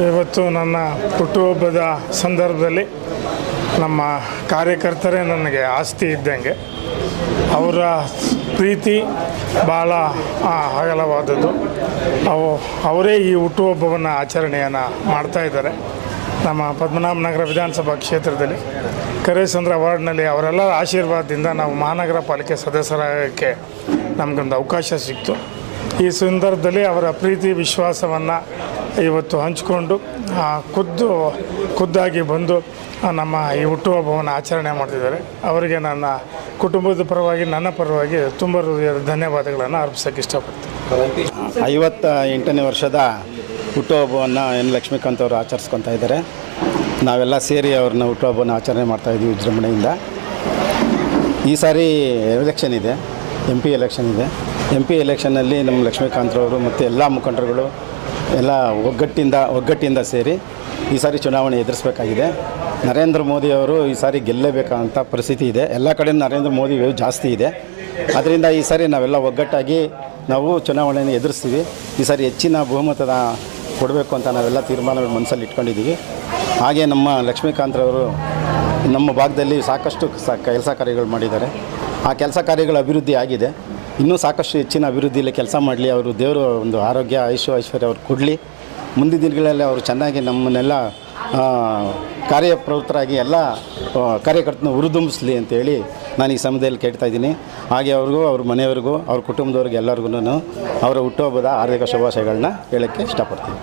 ಇವತ್ತು ನನ್ನ ಹುಟ್ಟುಹಬ್ಬದ ಸಂದರ್ಭದಲ್ಲಿ ನಮ್ಮ ಕಾರ್ಯಕರ್ತರೇ ನನಗೆ ಆಸ್ತಿ ಇದ್ದಂಗೆ. ಅವರ ಪ್ರೀತಿ ಭಾಳ ಅಗಲವಾದದ್ದು. ಅವರೇ ಈ ಹುಟ್ಟುಹಬ್ಬವನ್ನು ಆಚರಣೆಯನ್ನು ಮಾಡ್ತಾಯಿದ್ದಾರೆ. ನಮ್ಮ ಪದ್ಮನಾಭನಗರ ವಿಧಾನಸಭಾ ಕ್ಷೇತ್ರದಲ್ಲಿ ಕರೇಸಂದ್ರ ವಾರ್ಡ್ನಲ್ಲಿ ಅವರೆಲ್ಲರ ಆಶೀರ್ವಾದದಿಂದ ನಾವು ಮಹಾನಗರ ಪಾಲಿಕೆ ಸದಸ್ಯರಾಗಕ್ಕೆ ನಮಗೊಂದು ಅವಕಾಶ ಸಿಕ್ತು. ಈ ಸಂದರ್ಭದಲ್ಲಿ ಅವರ ಪ್ರೀತಿ ವಿಶ್ವಾಸವನ್ನು ಇವತ್ತು ಹಂಚಿಕೊಂಡು ಖುದ್ದಾಗಿ ಬಂದು ನಮ್ಮ ಈ ಹುಟ್ಟುಹಬ್ಬವನ್ನು ಆಚರಣೆ ಮಾಡ್ತಿದ್ದಾರೆ. ಅವರಿಗೆ ನನ್ನ ಕುಟುಂಬದ ಪರವಾಗಿ ನನ್ನ ಪರವಾಗಿ ತುಂಬ ಹೃದಯದ ಧನ್ಯವಾದಗಳನ್ನು ಅರ್ಪಿಸೋಕ್ಕೆ ಇಷ್ಟಪಡ್ತೀನಿ. 58ನೇ ವರ್ಷದ ಹುಟ್ಟುಹಬ್ಬವನ್ನು ಎನ್ ಲಕ್ಷ್ಮೀಕಾಂತ್ ಅವರು ಆಚರಿಸ್ಕೊತಾ ಇದ್ದಾರೆ. ನಾವೆಲ್ಲ ಸೇರಿ ಅವ್ರನ್ನ ಹುಟ್ಟುಹಬ್ಬವನ್ನು ಆಚರಣೆ ಮಾಡ್ತಾಯಿದ್ದೀವಿ ವಿಜೃಂಭಣೆಯಿಂದ. ಈ ಸಾರಿ ಎಲೆಕ್ಷನ್ ಇದೆ, MP ಎಲೆಕ್ಷನ್ ಇದೆ. MP ಎಲೆಕ್ಷನ್ನಲ್ಲಿ ನಮ್ಮ ಲಕ್ಷ್ಮೀಕಾಂತ್ರವರು ಮತ್ತು ಎಲ್ಲ ಮುಖಂಡರುಗಳು ಎಲ್ಲ ಒಗ್ಗಟ್ಟಿಂದ ಸೇರಿ ಈ ಸಾರಿ ಚುನಾವಣೆ ಎದುರಿಸಬೇಕಾಗಿದೆ. ನರೇಂದ್ರ ಮೋದಿಯವರು ಈ ಸಾರಿ ಗೆಲ್ಲಬೇಕಂತ ಪರಿಸ್ಥಿತಿ ಇದೆ. ಎಲ್ಲ ಕಡೆ ನರೇಂದ್ರ ಮೋದಿ ವೇವ್ ಜಾಸ್ತಿ ಇದೆ. ಅದರಿಂದ ಈ ಸಾರಿ ನಾವೆಲ್ಲ ಒಗ್ಗಟ್ಟಾಗಿ ನಾವು ಚುನಾವಣೆಯನ್ನು ಎದುರಿಸ್ತೀವಿ. ಈ ಸಾರಿ ಹೆಚ್ಚಿನ ಬಹುಮತದ ಕೊಡಬೇಕು ಅಂತ ನಾವೆಲ್ಲ ತೀರ್ಮಾನ ಮನಸ್ಸಲ್ಲಿ ಇಟ್ಕೊಂಡಿದ್ದೀವಿ. ಹಾಗೆ ನಮ್ಮ ಲಕ್ಷ್ಮೀಕಾಂತ್ರವರು ನಮ್ಮ ಭಾಗದಲ್ಲಿ ಸಾಕಷ್ಟು ಕೆಲಸ ಕಾರ್ಯಗಳು ಮಾಡಿದ್ದಾರೆ. ಆ ಕೆಲಸ ಕಾರ್ಯಗಳ ಅಭಿವೃದ್ಧಿ ಆಗಿದೆ. ಇನ್ನೂ ಸಾಕಷ್ಟು ಹೆಚ್ಚಿನ ಅಭಿವೃದ್ಧಿಯಲ್ಲಿ ಕೆಲಸ ಮಾಡಲಿ. ಅವರು ದೇವರು ಒಂದು ಆರೋಗ್ಯ ಐಶ್ವರ್ಯ ಅವ್ರು ಕೊಡಲಿ. ಮುಂದಿನ ದಿನಗಳಲ್ಲಿ ಅವರು ಚೆನ್ನಾಗಿ ನಮ್ಮನ್ನೆಲ್ಲ ಕಾರ್ಯಪ್ರವೃತ್ತರಾಗಿ ಎಲ್ಲ ಕಾರ್ಯಕರ್ತನ ಹುರಿದುಂಬಿಸಲಿ ಅಂತೇಳಿ ನಾನು ಈ ಸಮಯದಲ್ಲಿ ಕೇಳ್ತಾ ಇದ್ದೀನಿ. ಹಾಗೆ ಅವ್ರಿಗೂ ಅವ್ರ ಮನೆಯವ್ರಿಗೂ ಅವ್ರ ಕುಟುಂಬದವ್ರಿಗೆ ಎಲ್ಲರಿಗೂ ಅವರ ಹುಟ್ಟುಹಬ್ಬದ ಹಾರ್ದಿಕ ಶುಭಾಶಯಗಳನ್ನ ಹೇಳೋಕ್ಕೆ ಇಷ್ಟಪಡ್ತೀನಿ.